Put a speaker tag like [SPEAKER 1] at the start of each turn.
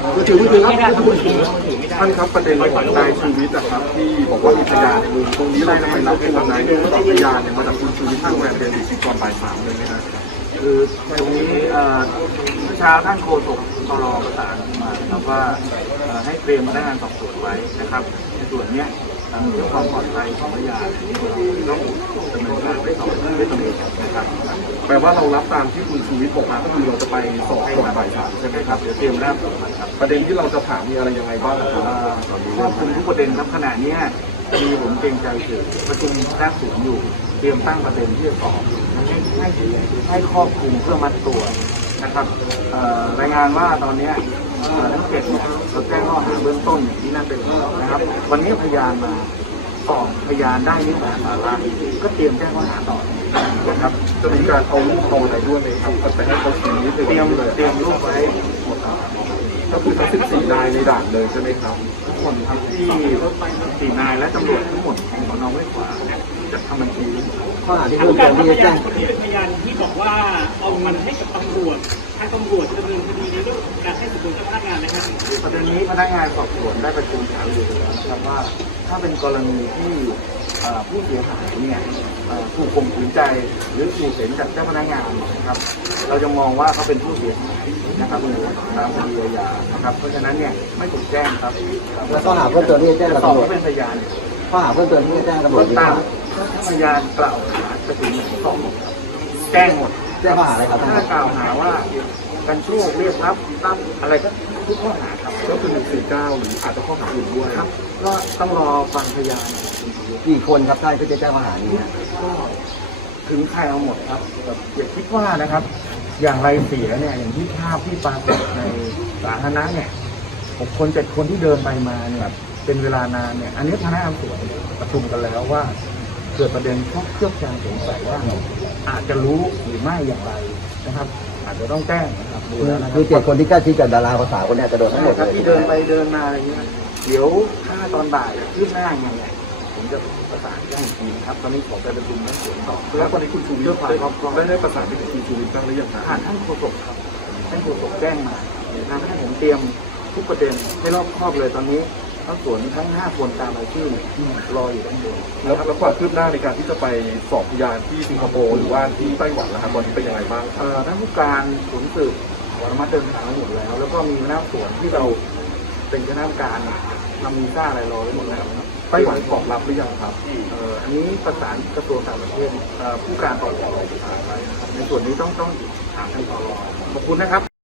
[SPEAKER 1] มือถือครับท่านครับประเด็นของนายชูวิทย์นะครับที่บอกว่ามีพยานในมุมตรงนี้เราจะไปรับเป็นนายต่อพยานเนี่ยมาจากคุณชูวิทย์ทางแหวนเดนดิก่อนบ่าย 3เลยนะ
[SPEAKER 2] คือในนี้เมื่อเช้าท่านโฆษกตรประสานมานะครับว่าให้เตรียมพนักงานสอบสวนไว้นะครับในส่วนนี้เรื่องความปลอดภัยของพยานต้องดำเนินการไปต่อด้วยตนเองนะครับ
[SPEAKER 1] แปลว่าเรารับตามที่คุณชูวิทย์บอกมาก็คือเราจะไปสอบก่อนบ่าย 3ใช่ไหมครับ
[SPEAKER 2] เดี๋ยวเตรียมแรกผมครับ
[SPEAKER 1] ประเด็นที่เราจะถามมีอะไรยังไงบ้างครับ
[SPEAKER 2] ครอบคลุมทุกประเด็นครับขณะนี้มีผมเกรงใจสื่อประชุมแรกศูนย์อยู่เตรียมตั้งประเด็นที่จะสอบให้ครอบคลุมเพื่อมัดตัวนะครับรายงานว่าตอนนี้ทั้ง7เนี่ยเราแจ้งข้อหาเบื้องต้นอย่างที่นั่นเป็นนะครับวันนี้พยานมาสอบพยานได้นิสาสาระก็เตรียมแจ้งข้อหาต่อนะครับ
[SPEAKER 1] จะมีการเอารูปเอาอะไรด้วยไหมครับไปให้เขาชี้
[SPEAKER 2] เตรียมรูปไว้หมดครับ
[SPEAKER 1] ก็คือทั้ง14 นายในด่านเลยใช่ไหมครับ
[SPEAKER 2] ทุกคนครับที่4 นายและตำรวจทั้งหมดของสน.ห้วยขวางจะทำบัญชี
[SPEAKER 3] ข้อหาที่เพิ่มเติมที่จะแจ้ง
[SPEAKER 4] คนที่เป็นพยานที่บอกว่าเอามันให้กับตำรวจทางตำรวจดำเนินคดีในเรื่องการให้สินบนเจ้าพนักงานนะครับ
[SPEAKER 2] ประเด็นนี้พนักงานสอบสวนได้ประชุมหารือแล้วนะครับว่าถ้าเป็นกรณีที่ผู้เสียหายเนี่ยถูกข่มขืนใจหรือถูกเห็นจากเจ้าพนักงานนะครับเราจะมองว่าเขาเป็นผู้เสียหายนะครับตามคดีอาญานะครับเพราะฉะนั้นเนี่ยไม่ถูกแจ้งครับ
[SPEAKER 3] แล้วข้อหาเพิ่มเติมที่จะแจ้งกับตำรวจ
[SPEAKER 2] เป็นพยาน
[SPEAKER 3] ข้อหาเพิ่มเติมที่จะแจ้งกับตำรวจ
[SPEAKER 2] ตามพยานกล่าวหาจะถึงสองแจ้งหมด
[SPEAKER 3] แจ้งข้อหาอะไรครับ
[SPEAKER 2] ถ้ากล่าวหาว่าการโชคเรียกรับอะไรก็ทุกข้อหาครับ
[SPEAKER 1] ก็คือ149หรืออาจจะข้อหาอื่นด้วย
[SPEAKER 2] ครับก็ต้องรอฟังพยาน
[SPEAKER 3] กี่คนครับท่านที่จะแจ้งข้อหานี้
[SPEAKER 2] ก็ถึงใครเอาหมดครับอย่าคิดว่านะครับอย่างไรเสียเนี่ยอย่างที่ภาพที่ปรากฏในสาธารณะเนี่ย6 คน 7 คนที่เดินไปมาเนี่ยเป็นเวลานานเนี่ยอันนี้คณะกรรมการประชุมกันแล้วว่าเกิดประเด็นข้อเคลือบแคลงสงสัยว่าอาจจะรู้หรือไม่อย่างไรนะครับอาจจะต้องแจ้งนะครับดูแล้วนะ
[SPEAKER 3] คือ7 คนที่ใกล้ชิดกับดาราภาษาคนนี้จะโดนทั้งหมดเลย
[SPEAKER 2] ที่เดินไปเดินมาอะไรเงี้ยเดี๋ยวถ้าตอนบ่ายคืบหน้ายังไงผมจะประสานแจ้งอีกทีครับตอนนี้ขอไปประชุมและสวนต่อ
[SPEAKER 1] แล้วตอนนี้คุณชูวิทย์ได้ประสานไปถึงคุณชูวิทย์บ้างหรือยังครับ
[SPEAKER 2] ผ่านท่านโฆษกครับท่านโฆษกแจ้งมาให้ผมเตรียมทุกประเด็นให้รอบครอบเลยตอนนี้ทั้งส่วนทั้ง5 คนตามรายชื่อรออยู่ด้านบน
[SPEAKER 1] แล้วความคืบหน้าในการที่จะไปสอบพยานที่สิงคโปร์หรือว่าที่ไต้หวันนะครับตอนนี้เป็นยังไงบ้าง
[SPEAKER 2] ท่านผู้การศูนย์สืบสามารถเดินทางหมดแล้วแล้วก็มีคณะสวนที่เราเป็นคณะกรรมการทำวีซ่าอะไรรอไว้หมดแล้ว
[SPEAKER 1] ไต้หวันตอบรับหรือยังครับ
[SPEAKER 2] อันนี้ประสานกระทรวงต่างประเทศผู้การตร.ประสานไว้ในส่วนนี้ต้องถามท่านตร.ขอบคุณนะครับ